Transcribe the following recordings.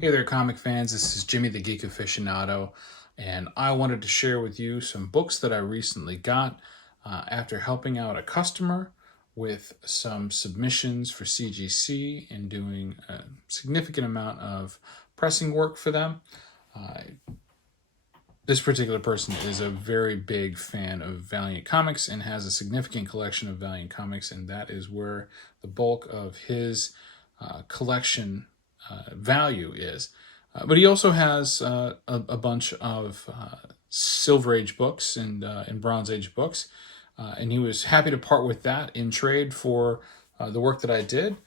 Hey there, comic fans. This is Jimmy the Geek Aficionado, and I wanted to share with you some books that I recently got after helping out a customer with some submissions for CGC and doing a significant amount of pressing work for them. This particular person is a very big fan of Valiant Comics and has a significant collection of Valiant Comics, and that is where the bulk of his collection value is. But he also has a bunch of Silver Age books and Bronze Age books, and he was happy to part with that in trade for the work that I did.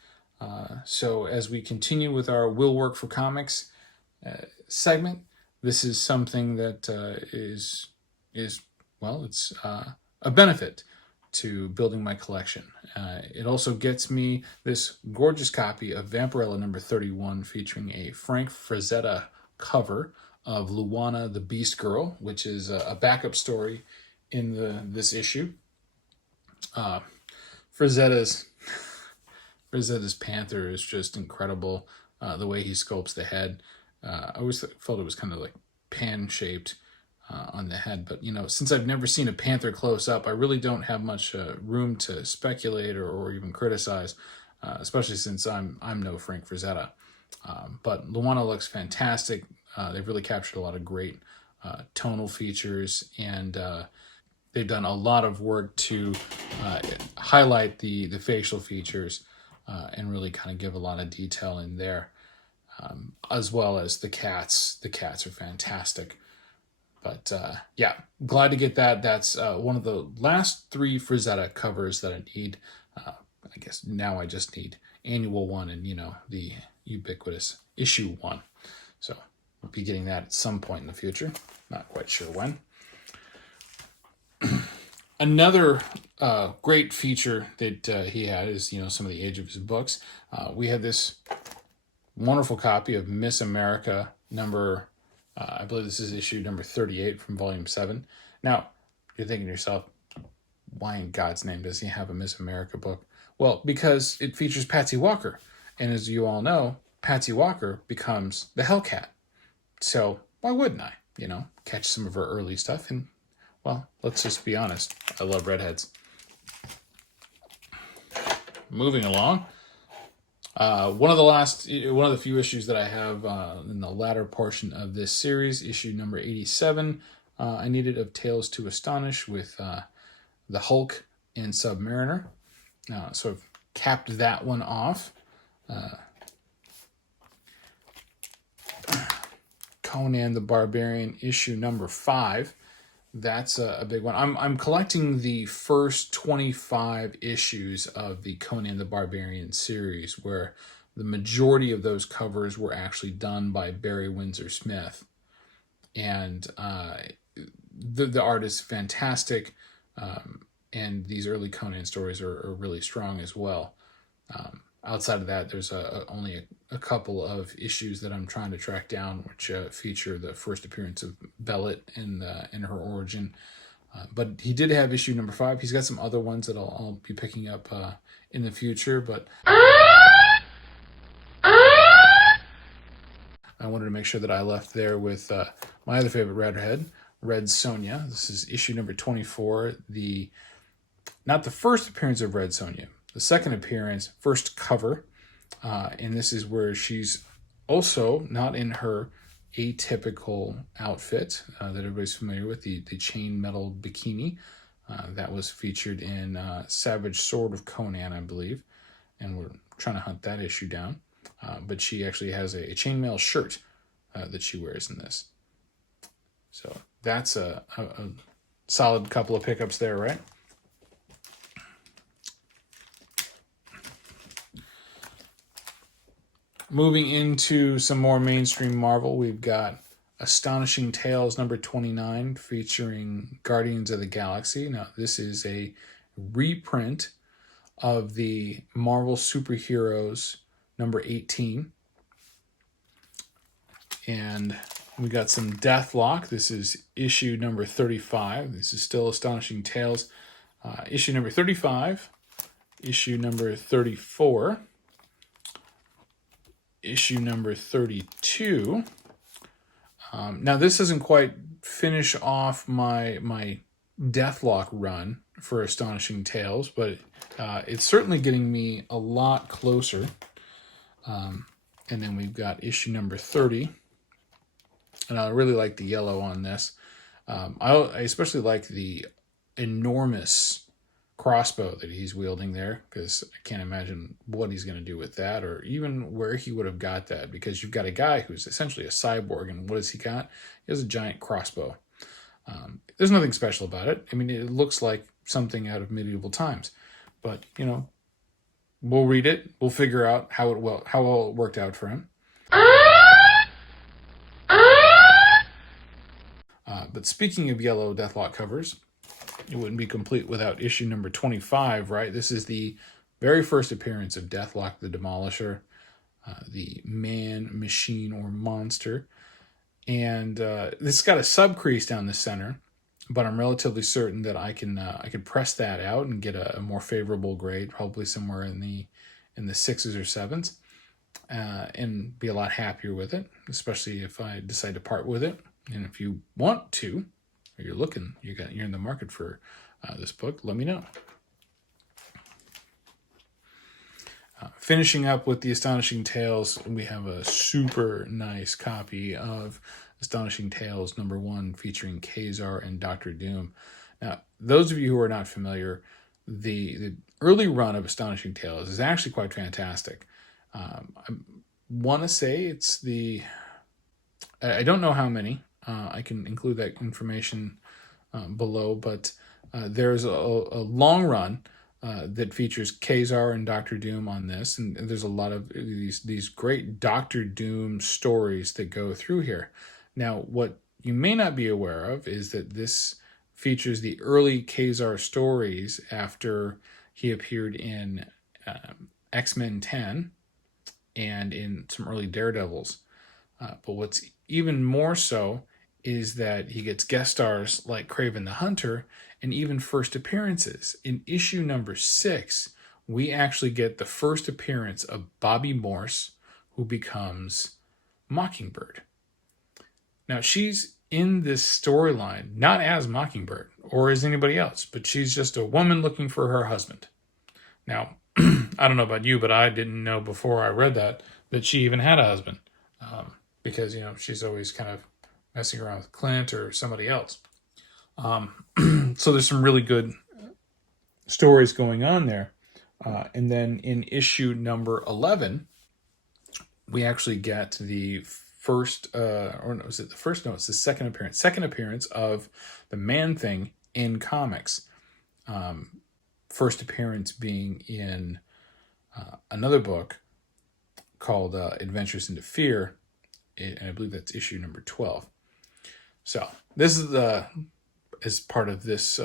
So as we continue with our Will Work for Comics segment, this is something that is well, it's a benefit to building my collection. It also gets me this gorgeous copy of Vampirella Number 31, featuring a Frank Frazetta cover of Luana the Beast Girl, which is a backup story in this issue. Frazetta's Panther is just incredible. The way he sculpts the head. I always felt it was kind of like pan-shaped on the head, but since I've never seen a panther close up, I really don't have much room to speculate or even criticize, especially since I'm no Frank Frazetta. But Luana looks fantastic. They've really captured a lot of great tonal features, and they've done a lot of work to highlight the facial features and really kind of give a lot of detail in there. As well as the cats. The cats are fantastic. But yeah, glad to get that. That's one of the last 3 Frazetta covers that I need. I guess now I just need annual 1 and, the ubiquitous issue 1. So we'll be getting that at some point in the future. Not quite sure when. Another great feature that he had is, some of the age of his books. We had this wonderful copy of Miss America number, I believe this is issue number 38 from volume 7. Now, you're thinking to yourself, why in God's name does he have a Miss America book? Well, because it features Patsy Walker. And as you all know, Patsy Walker becomes the Hellcat. So why wouldn't I, catch some of her early stuff? And, well, let's just be honest. I love redheads. Moving along. One of the few issues that I have in the latter portion of this series, issue number 87, I needed of Tales to Astonish with the Hulk and Submariner. So I've capped that one off. Conan the Barbarian, issue number 5. That's a big one. I'm collecting the first 25 issues of the Conan the Barbarian series, where the majority of those covers were actually done by Barry Windsor Smith. And the art is fantastic, and these early Conan stories are really strong as well. Outside of that, there's only a couple of issues that I'm trying to track down, which feature the first appearance of Bellet and her origin. But he did have issue number 5. He's got some other ones that I'll be picking up in the future. But I wanted to make sure that I left there with my other favorite redhead, Red Sonja. This is issue number 24. Not the first appearance of Red Sonja. The second appearance, first cover, and this is where she's also not in her atypical outfit that everybody's familiar with, the chain metal bikini that was featured in Savage Sword of Conan, I believe, and we're trying to hunt that issue down. But she actually has a chainmail shirt that she wears in this. So that's a solid couple of pickups there, right? Moving into some more mainstream Marvel, we've got Astonishing Tales number 29, featuring Guardians of the Galaxy. Now, this is a reprint of the Marvel Superheroes number 18. And we got some Deathlock. This is issue number 35. This is still Astonishing Tales. Issue number 35, issue number 34. issue number 32. Now, this doesn't quite finish off my Deathlock run for Astonishing Tales, but it's certainly getting me a lot closer. And then we've got issue number 30. And I really like the yellow on this. I especially like the enormous crossbow that he's wielding there, because I can't imagine what he's going to do with that, or even where he would have got that, because you've got a guy who's essentially a cyborg, and what has he got? He has a giant crossbow. There's nothing special about it. I mean, it looks like something out of medieval times, but we'll read it. We'll figure out how well it worked out for him. But speaking of yellow Deathlock covers, it wouldn't be complete without issue number 25, right? This is the very first appearance of Deathlock the Demolisher, the man, machine, or monster. And this has got a sub-crease down the center, but I'm relatively certain that I can press that out and get a more favorable grade, probably somewhere in the 6s or 7s, and be a lot happier with it, especially if I decide to part with it. And if you want to, or you're in the market for this book, let me know. Finishing up with the Astonishing Tales, we have a super nice copy of Astonishing Tales number 1 featuring Kazaar and Dr. Doom. Now, those of you who are not familiar, the early run of Astonishing Tales is actually quite fantastic. I want to say it's I don't know how many. I can include that information below, but there's a long run that features Kazaar and Dr. Doom on this, and there's a lot of these great Dr. Doom stories that go through here. Now, what you may not be aware of is that this features the early Kazaar stories after he appeared in X-Men 10 and in some early Daredevils. But what's even more so is that he gets guest stars like Kraven the Hunter and even first appearances. In issue number 6, we actually get the first appearance of Bobby Morse, who becomes Mockingbird. Now, she's in this storyline not as Mockingbird or as anybody else, but she's just a woman looking for her husband. Now, I don't know about you, but I didn't know before I read that she even had a husband, because, she's always kind of messing around with Clint or somebody else. So there's some really good stories going on there. And then in issue number 11, we actually get the first, it's the second appearance of the Man-Thing in comics. First appearance being in another book called Adventures into Fear, and I believe that's issue number 12. So this is as part of this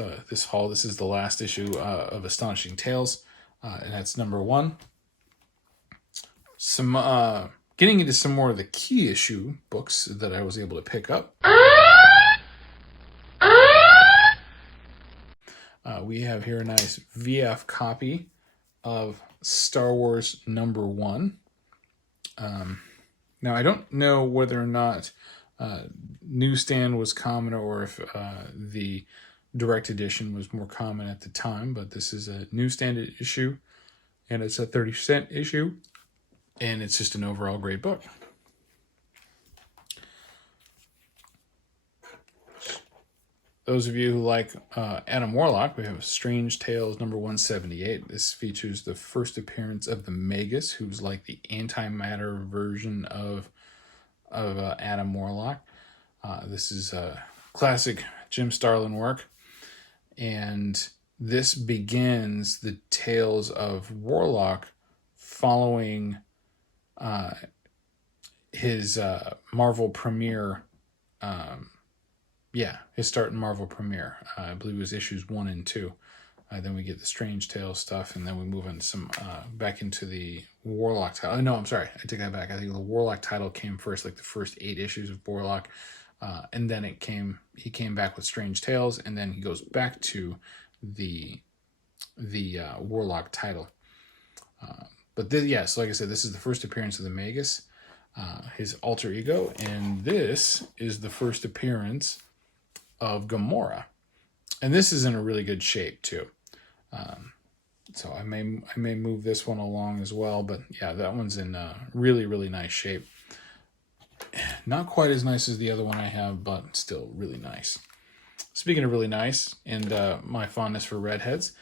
haul. This is the last issue of Astonishing Tales, and that's number 1. Some getting into some more of the key issue books that I was able to pick up. We have here a nice VF copy of Star Wars number 1. Now, I don't know whether or not newsstand was common or if the direct edition was more common at the time, but this is a newsstand issue, and it's a 30-cent issue, and it's just an overall great book. Those of you who like Adam Warlock, we have Strange Tales number 178. This features the first appearance of the Magus, who's like the antimatter version of Adam Warlock. This is a classic Jim Starlin work, and this begins the tales of Warlock following his Marvel premiere. His start in Marvel premiere. I believe it was issues 1 and 2. Then we get the Strange Tales stuff, and then we move into some back into the Warlock title. No, I'm sorry, I take that back. I think the Warlock title came first, like the first 8 issues of Warlock, and then he came back with Strange Tales, and then he goes back to the Warlock title. So like I said, this is the first appearance of the Magus. his alter ego, and this is the first appearance of Gamora. And this is in a really good shape too. So I may move this one along as well, but yeah, that one's in really, really nice shape. Not quite as nice as the other one I have, but still really nice. Speaking of really nice, and my fondness for redheads,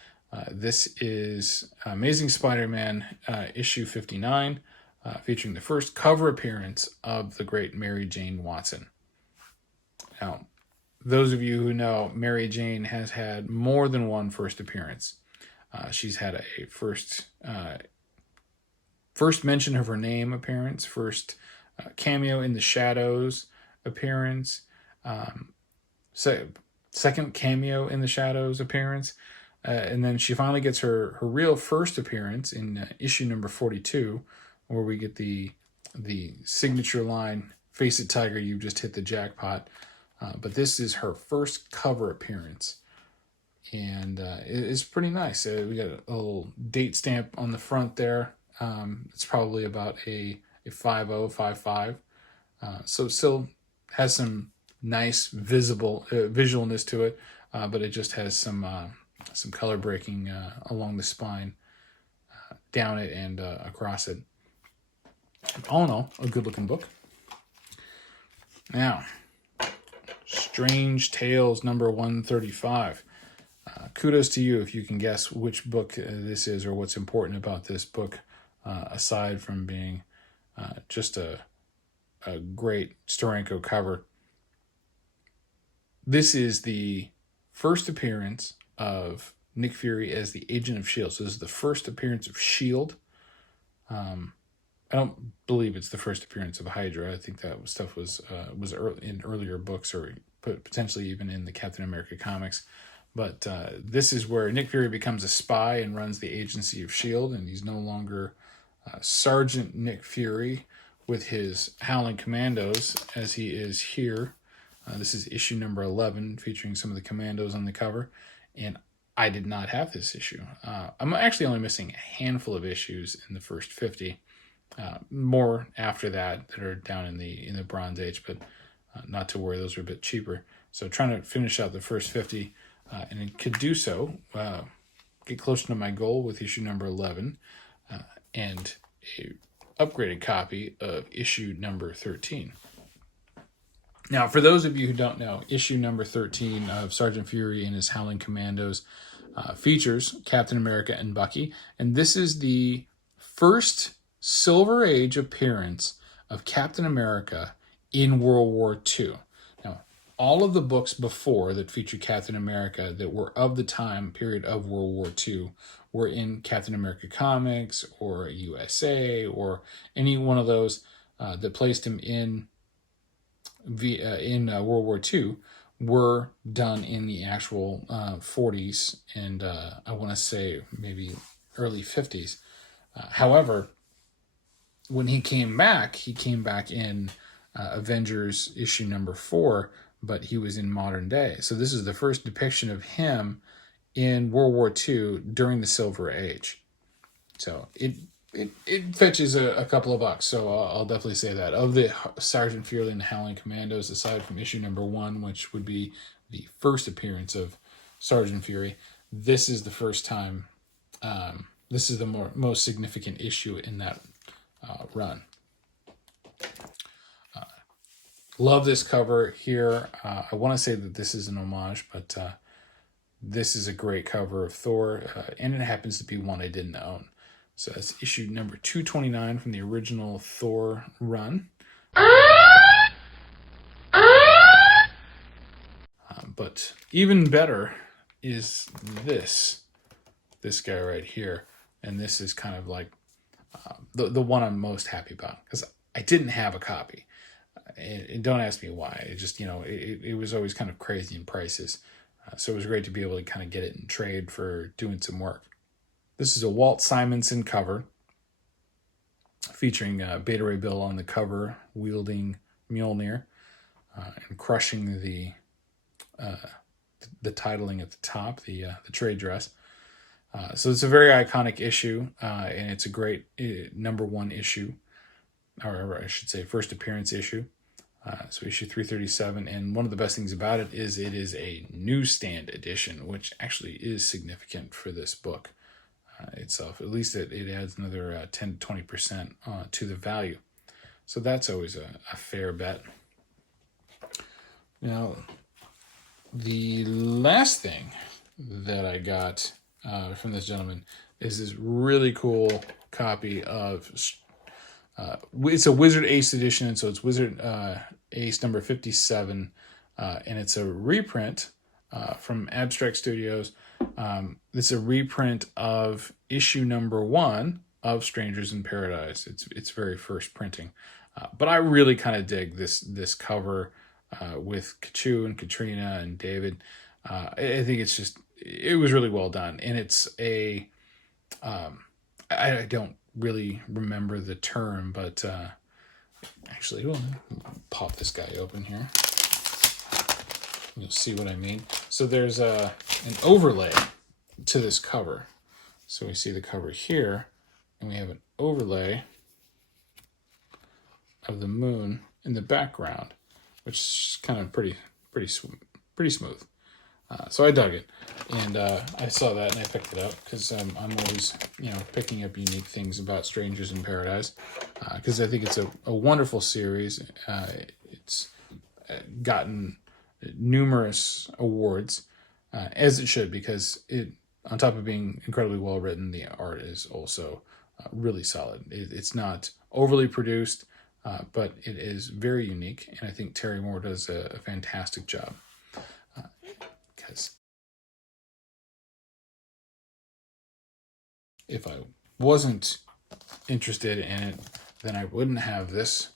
this is Amazing Spider-Man issue 59, featuring the first cover appearance of the great Mary Jane Watson. Now, those of you who know, Mary Jane has had more than one first appearance. She's had a first mention of her name appearance, first cameo in the Shadows appearance, second cameo in the Shadows appearance, and then she finally gets her real first appearance in issue number 42, where we get the signature line, "Face it, Tiger, you've just hit the jackpot." But this is her first cover appearance, and it's pretty nice. We got a little date stamp on the front there. It's probably about a 5055. So it still has some nice visualness to it, but it just has some color breaking along the spine, down it and across it. All in all, a good looking book. Now, Strange Tales number 135. Kudos to you if you can guess which book this is or what's important about this book, aside from being just a great Steranko cover. This is the first appearance of Nick Fury as the Agent of S.H.I.E.L.D. So this is the first appearance of S.H.I.E.L.D. I don't believe it's the first appearance of Hydra. I think that stuff was in earlier books, or potentially even in the Captain America comics. But this is where Nick Fury becomes a spy and runs the agency of S.H.I.E.L.D., and he's no longer Sergeant Nick Fury with his Howling Commandos as he is here. This is issue number 11, featuring some of the commandos on the cover, and I did not have this issue. I'm actually only missing a handful of issues in the first 50. More after that are down in the Bronze Age, but not to worry, those are a bit cheaper. So trying to finish out the first 50, and it could do so, get closer to my goal with issue number 11, and a upgraded copy of issue number 13. Now, for those of you who don't know, issue number 13 of Sergeant Fury and his Howling Commandos features Captain America and Bucky, and this is the first Silver Age appearance of Captain America in World War II. Now, all of the books before that featured Captain America that were of the time period of World War II were in Captain America Comics or USA or any one of those that placed him in World War II were done in the actual 40s and I want to say maybe early 50s. However, when he came back in Avengers issue number 4, but he was in modern day. So this is the first depiction of him in World War II during the Silver Age. So it fetches a couple of bucks. So I'll definitely say that. Of the Sergeant Fury and the Howling Commandos, aside from issue number 1, which would be the first appearance of Sergeant Fury, this is the first time. This is the most significant issue in that run. Love this cover here. I want to say that this is an homage, but this is a great cover of Thor, and it happens to be one I didn't own. So that's issue number 229 from the original Thor run. But even better is this guy right here. And this is kind of like the one I'm most happy about, because I didn't have a copy. And don't ask me why. It just, it was always kind of crazy in prices. So it was great to be able to kind of get it in trade for doing some work. This is a Walt Simonson cover featuring Beta Ray Bill on the cover, wielding Mjolnir and crushing the titling at the top, the trade dress. So it's a very iconic issue, and it's a great number 1 issue. or I should say first appearance issue. So issue 337, and one of the best things about it is a newsstand edition, which actually is significant for this book itself. At least it adds another 10 to 20% to the value. So that's always a fair bet. Now, the last thing that I got from this gentleman is this really cool copy of it's a Wizard Ace edition, so it's Wizard Ace number 57, and it's a reprint from Abstract Studios. It's a reprint of issue number 1 of Strangers in Paradise. Its very first printing, but I really kind of dig this cover with Kachu and Katrina and David. I think it was really well done, and it's I don't really remember the term, but actually, we'll pop this guy open here. You'll see what I mean. So there's an overlay to this cover. So we see the cover here, and we have an overlay of the moon in the background, which is kind of pretty smooth. So I dug it, and I saw that and I picked it up because I'm always picking up unique things about Strangers in Paradise because I think it's a wonderful series. It's gotten numerous awards, as it should, because it, on top of being incredibly well written, the art is also really solid. It's not overly produced, but it is very unique, and I think Terry Moore does a fantastic job. Because if I wasn't interested in it, then I wouldn't have this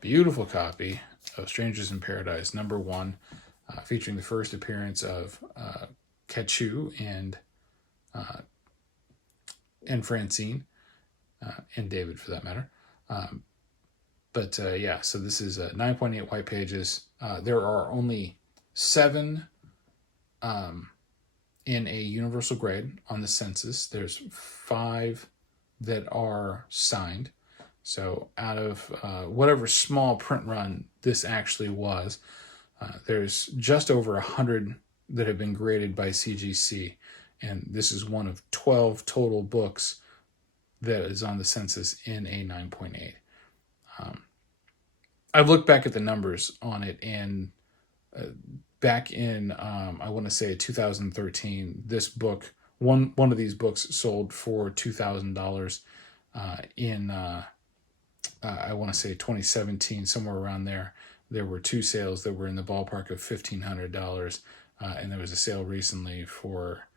beautiful copy of Strangers in Paradise number 1, featuring the first appearance of Kachu and Francine, and David for that matter. So this is 9.8 white pages. There are only 7 in a universal grade on the census. There's 5 that are signed. So out of whatever small print run this actually was, there's just over 100 that have been graded by CGC. And this is one of 12 total books that is on the census in a 9.8. I've looked back at the numbers on it, and back in, I want to say 2013, this book, one of these books sold for $2,000 in, I want to say 2017, somewhere around there. There were 2 sales that were in the ballpark of $1,500, and there was a sale recently for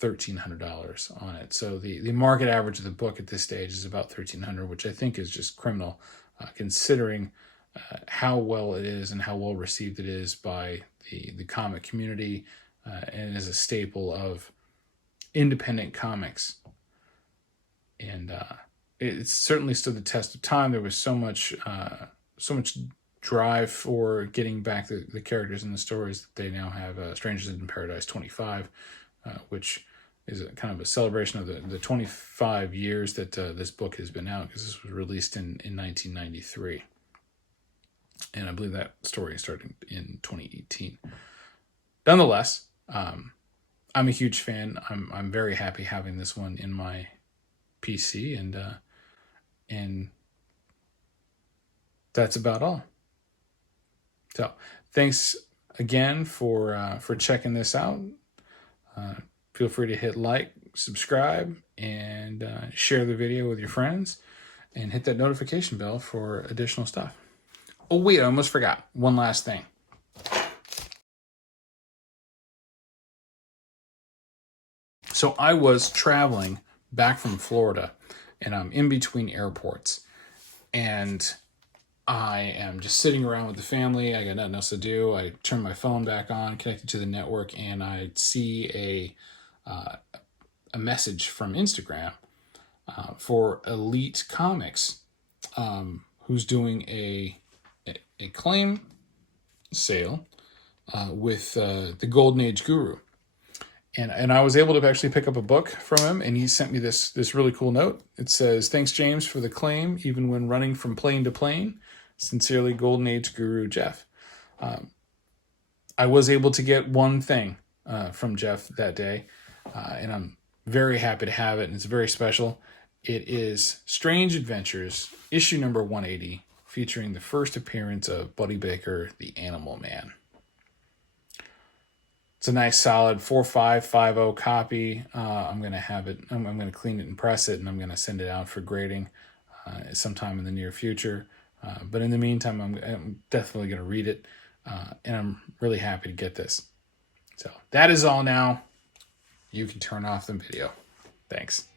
$1,300 on it. So the market average of the book at this stage is about $1,300, which I think is just criminal, considering how well it is and how well received it is by the comic community, and is a staple of independent comics. And it certainly stood the test of time. There was so much drive for getting back the characters and the stories that they now have Strangers in Paradise 25, which is a kind of a celebration of the 25 years that this book has been out, because this was released in 1993. And I believe that story started in 2018. Nonetheless, I'm a huge fan. I'm very happy having this one in my PC, and that's about all. So thanks again for checking this out. Feel free to hit like, subscribe, and share the video with your friends, and hit that notification bell for additional stuff. Oh wait, I almost forgot one last thing. So I was traveling back from Florida, and I'm in between airports, and I am just sitting around with the family. I got nothing else to do. I turn my phone back on, connected to the network, and I see a message from Instagram for Elite Comics, who's doing a claim sale with the Golden Age Guru. And I was able to actually pick up a book from him, and he sent me this really cool note. It says, "Thanks, James, for the claim, even when running from plane to plane. Sincerely, Golden Age Guru Jeff." I was able to get one thing from Jeff that day, and I'm very happy to have it, and it's very special. It is Strange Adventures, issue number 180, featuring the first appearance of Buddy Baker, the Animal Man. It's a nice solid 4550 copy. I'm going to have it. I'm going to clean it and press it, and I'm going to send it out for grading sometime in the near future. But in the meantime, I'm definitely going to read it, and I'm really happy to get this. So that is all now. You can turn off the video. Thanks.